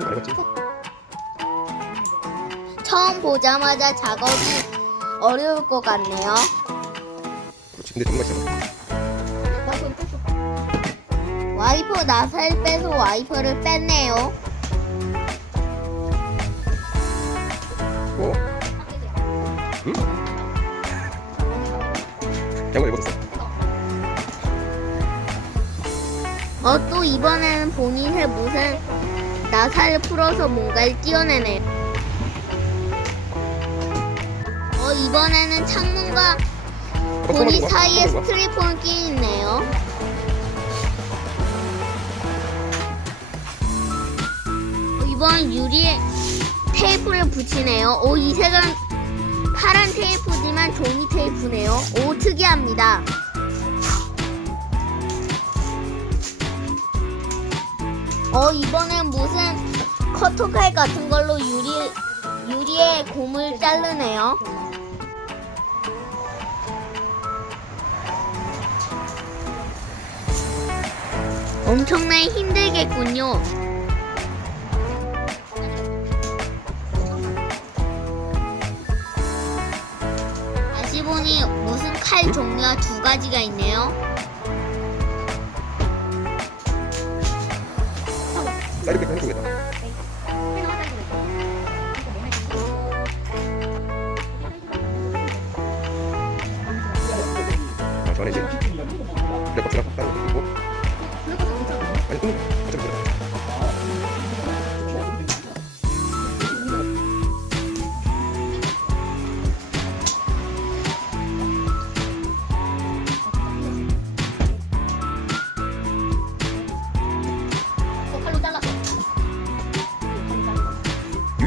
해봤지? 처음 보자마자 작업이 어려울 것 같네요. 그렇지 근데 정말 잘 와이퍼 나사를 빼서 와이퍼를 뺐네요. 뭐? 응? 양말 입었었어 어, 또 이번에는 본인의 무슨 나사를 풀어서 뭔가를 띄어내네. 어, 이번에는 창문과 본인 사이에 스트리폰을 끼 있네요. 어, 이번 유리에 테이프를 붙이네요. 오, 이 색은 파란 테이프지만 종이 테이프네요. 오, 특이합니다. 어, 이번엔 무슨 커터칼 같은 걸로 유리, 유리에 곰을 자르네요. 엄청나게 힘들겠군요. 다시 보니 무슨 칼 종류가 두 가지가 있네요. 사이드백 한쪽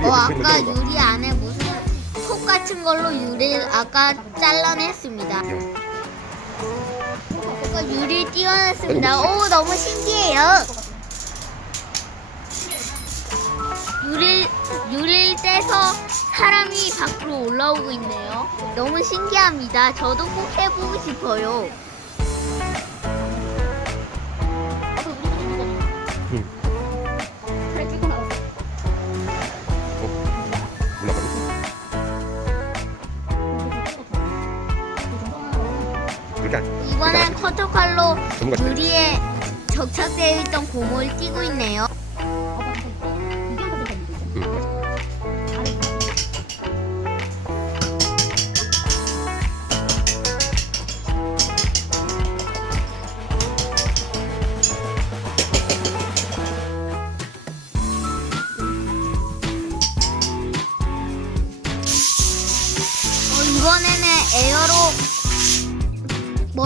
어, 아까 유리 안에 무슨 속 같은 걸로 유리를 아까 잘라냈습니다. 아까 유리 띄어냈습니다. 오, 너무 신기해요. 유리, 유리를 떼서 사람이 밖으로 올라오고 있네요. 너무 신기합니다. 저도 꼭 해보고 싶어요. 스타일 유리에 적착되어 있던 고무를 띄고 있네요. 응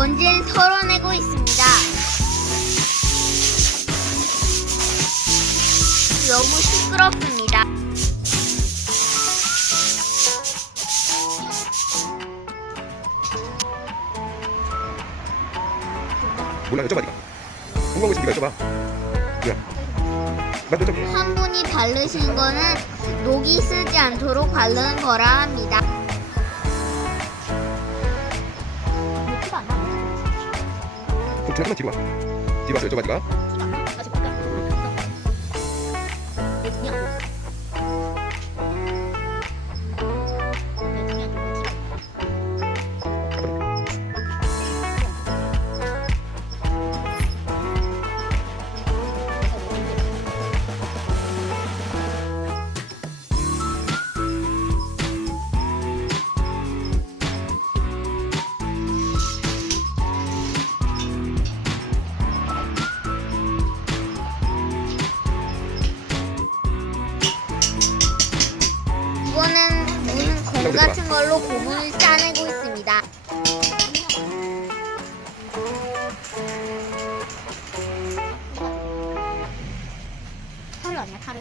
먼지를 털어내고 있습니다. 너무 시끄럽습니다. 몰라 여쭤봐 니가 있으면 니가 여쭤봐 뭐야 여쭤봐 한 분이 바르신 거는 녹이 쓰지 않도록 바르는 거라 합니다. 그럼 조금만 뒤로 와. 뒤로 와서 여쭤봐 니가 검 같은 걸로 고무를 짜내고 있습니다. 타르 아니야 타르?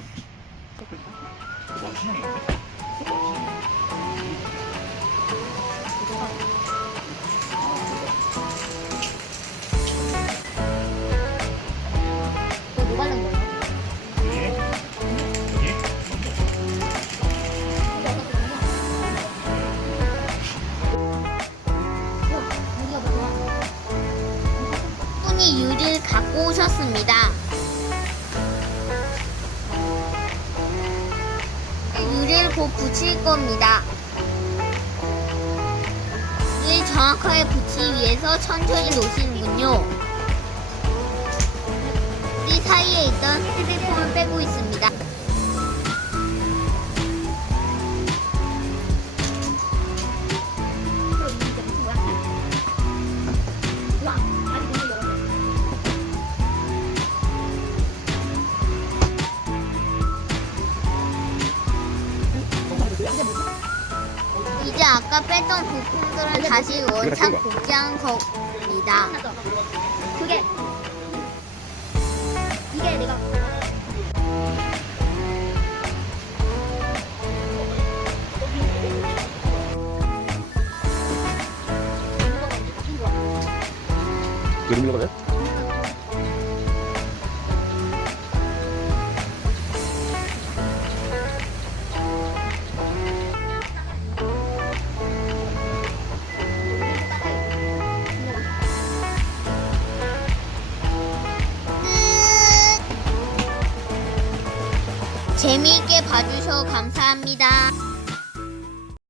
유리를 갖고 오셨습니다. 유리를 곧 붙일 겁니다. 유리를 정확하게 붙이기 위해서 천천히 놓으시는군요. 유리 사이에 있던 스티로폼을 빼고 있습니다. 이제 아까 뺐던 부품들은 다시 원창 복귀한 겁니다. 그게 이게 내가 요즘 이런 거네. 재미있게 봐주셔서 감사합니다.